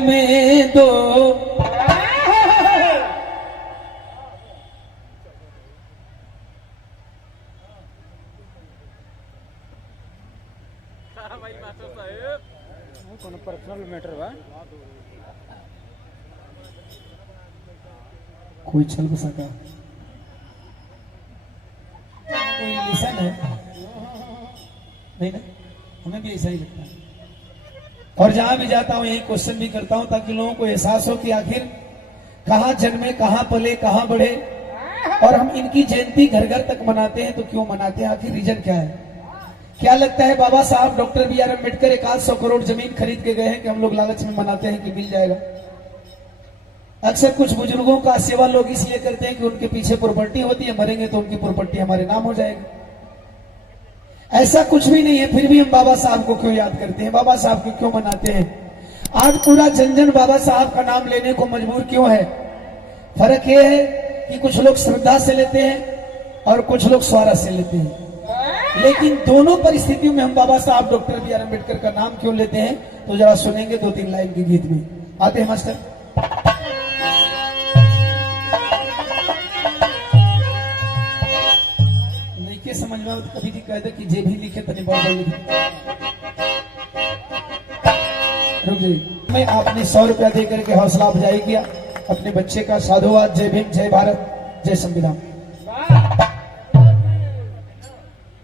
में दो personal matter बा कोई चल सका कोई लिसन है नहीं ना, हमें भी ऐसा ही लगता है। और जहां भी जाता हूं यही क्वेश्चन भी करता हूं ताकि लोगों को एहसास हो कि आखिर कहां जन्मे, कहां पले, कहां बढ़े। और हम इनकी जयंती घर घर तक मनाते हैं तो क्यों मनाते हैं, आखिर रीजन क्या है? क्या लगता है बाबा साहब डॉक्टर बी.आर. अम्बेडकर 100 करोड़ जमीन खरीद के गए हैं कि हम लोग लालच में मनाते हैं कि मिल जाएगा? अक्सर कुछ बुजुर्गों का सेवा लोग इसलिए करते हैं कि उनके पीछे प्रॉपर्टी होती है, मरेंगे तो उनकी प्रॉपर्टी हमारे नाम हो जाएगी। ऐसा कुछ भी नहीं है, फिर भी हम बाबा साहब को क्यों याद करते हैं, बाबा साहब को क्यों मनाते हैं? आज पूरा जन जन बाबा साहब का नाम लेने को मजबूर क्यों है? फर्क यह है कि कुछ लोग श्रद्धा से लेते हैं और कुछ लोग स्वारा से लेते हैं। लेकिन दोनों परिस्थितियों में हम बाबा साहब डॉक्टर बी.आर. अम्बेडकर का नाम क्यों लेते हैं, तो जरा सुनेंगे 2-3 लाइन के गीत में। आते हैं मास्टर। नहीं के समझ में तो कभी कह दे कि जे भी लिखे तनी बहुत लिखे। रुक जाइए, मैं आपने 100 रुपया देकर के हौसला अफजाई किया अपने बच्चे का। साधुवाद, जय भीम, जय भारत, जय संविधान।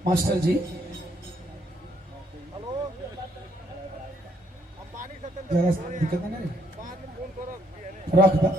मास्टर जी जरा दिक्कत नहीं रख दा।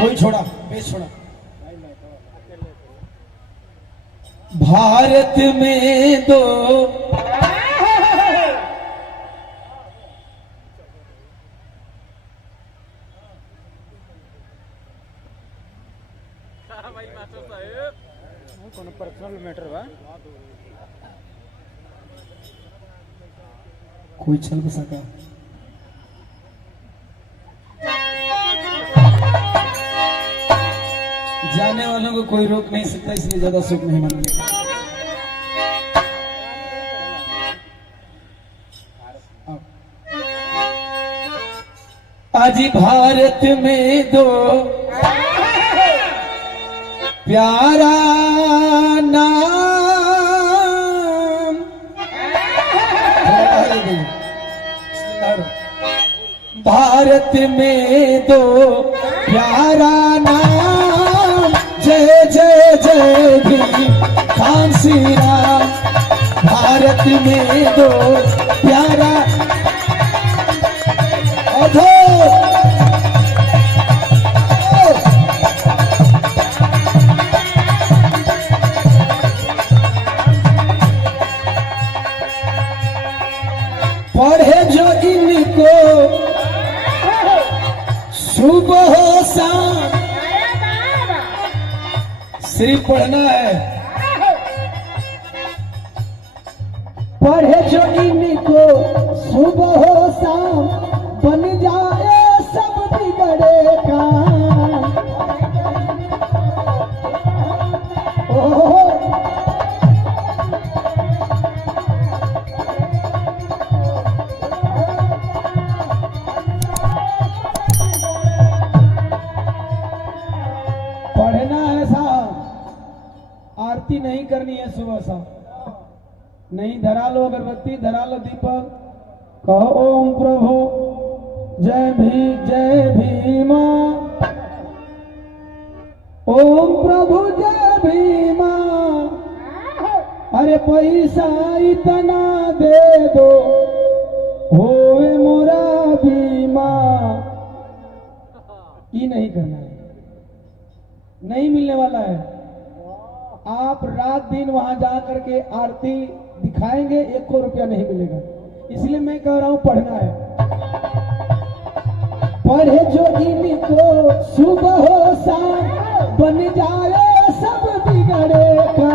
कोई छोड़ा, बेस छोड़ा। भारत में दो पर्सनल मैटर बा कोई चल सका। जाने वालों को कोई रोक नहीं सकता, इसलिए ज्यादा सुख नहीं मनाने। आज भारत में दो प्यारा नाम, भारत में दो प्यारा नाम, जय जय जय भीम कांसी राम। भारत में दो प्यारा अधो पढ़े जो इनको सुबह शाम, सिर्फ पढ़ना है। पढ़े जो इनको सुबह शाम, बन जाए सब बिगड़े काम। पढ़ना है साहब, आरती नहीं करनी है सुबह शाम। नहीं धरा लो अगरबत्ती, धरा लो दीपक, कहो ओम प्रभु जय भीमा, ओम प्रभु जय भीमा। अरे पैसा इतना दे दो होए मोरा बीमा। ये नहीं करना है, नहीं मिलने वाला है। आप रात दिन वहां जा करके आरती दिखाएंगे, 1 रुपया नहीं मिलेगा। इसलिए मैं कह रहा हूं पढ़ना है। पढ़े जो इनको सुबह हो शाम, बन जाए सब बिगड़े का।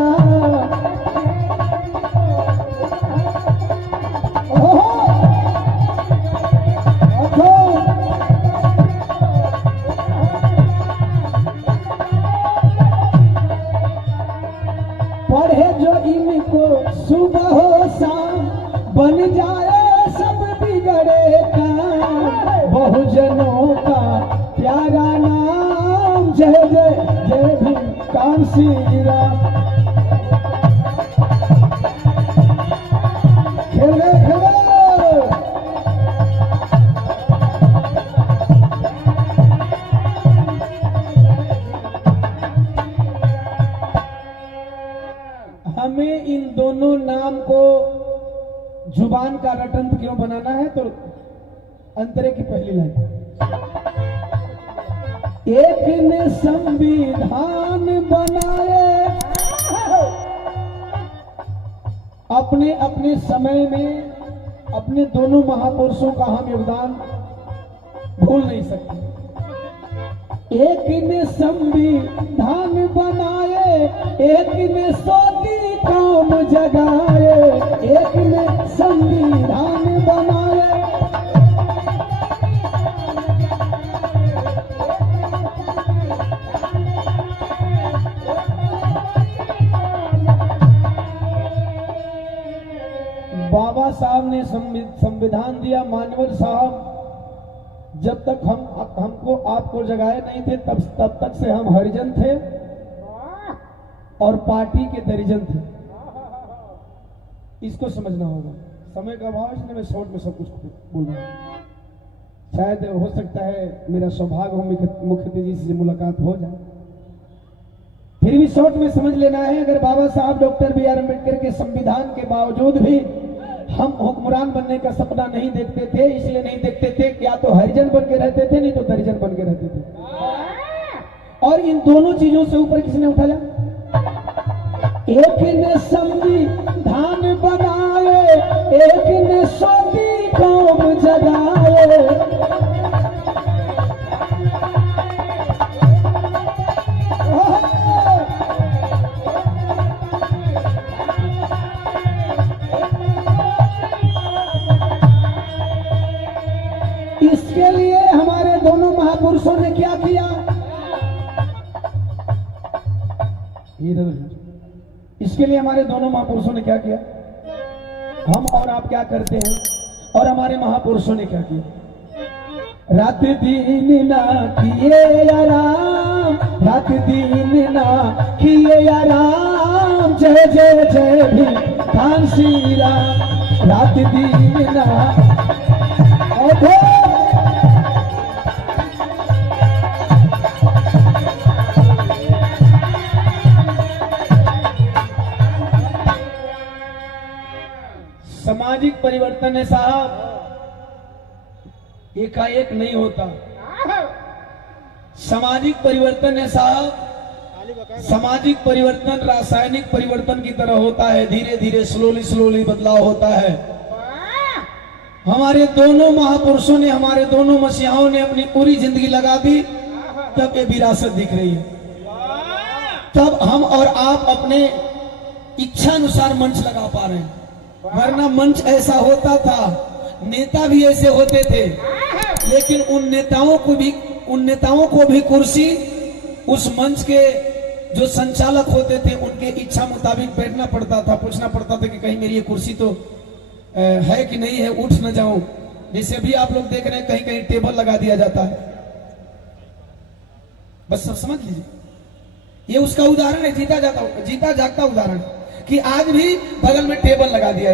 जो इनको सुबह हो शाम बन जाए सब बिगड़े काम, बहुजनों का प्यारा नाम, जय जय जय भीम कांसी राम। खेले खेले हमें इन दोनों नाम को जुबान का रटंत क्यों बनाना है, तो अंतरे की पहली लाइन, एक ने संविधान बनाए, अपने अपने समय में अपने दोनों महापुरुषों का हम योगदान भूल नहीं सकते। एक ने संविधान बनाए, एक ने सोती काम जगाए, एक ने संविधान बनाए, बाबा साहब ने संविधान दिया। मानवर साहब जब तक हमको आपको जगाए नहीं थे तब तक से हम हरिजन थे और पार्टी के दरिजन थे। इसको समझना होगा। समय का अभाव इसलिए मैं शॉर्ट में सब कुछ बोल रहा हूं। शायद हो सकता है मेरा सौभाग्य हो मुख्यमंत्री जी से मुलाकात हो जाए, फिर भी शॉर्ट में समझ लेना है। अगर बाबा साहब डॉक्टर बी आर अम्बेडकर के संविधान के बावजूद भी हम हुक्मरान बनने का सपना नहीं देखते थे, इसलिए नहीं देखते थे कि या तो हरिजन बन के रहते थे, नहीं तो दरिजन बन के रहते थे। और इन दोनों चीजों से ऊपर किसने उठाया? एक ने संविधान बनाए, एक ने सोती कौम जगाए, इसके लिए हमारे दोनों महापुरुषों ने क्या किया? इसके लिए हमारे दोनों महापुरुषों ने क्या किया? हम और आप क्या करते हैं और हमारे महापुरुषों ने क्या किया? रात दिन ना किए आराम, रात दिन ना किए आराम, जय जय जय भीम कांसी राम। रात दिन ना सामाजिक परिवर्तन है साहब, एकाएक नहीं होता। सामाजिक परिवर्तन है साहब, सामाजिक परिवर्तन रासायनिक परिवर्तन की तरह होता है। धीरे धीरे स्लोली बदलाव होता है। हमारे दोनों महापुरुषों ने, हमारे दोनों मसीहाओं ने अपनी पूरी जिंदगी लगा दी, तब ये विरासत दिख रही है। तब हम और आप अपने इच्छा अनुसार मंच लगा पा रहे हैं। वरना मंच ऐसा होता था, नेता भी ऐसे होते थे, लेकिन उन नेताओं को भी कुर्सी उस मंच के जो संचालक होते थे उनके इच्छा मुताबिक बैठना पड़ता था। पूछना पड़ता था कि कहीं मेरी ये कुर्सी तो है कि नहीं है, उठ न जाऊं। जैसे भी आप लोग देख रहे हैं, कहीं कहीं टेबल लगा दिया जाता है। बस सब समझ लीजिए, ये उसका उदाहरण है, जीता जागता उदाहरण, कि आज भी बगल में टेबल लगा दिया जाता है।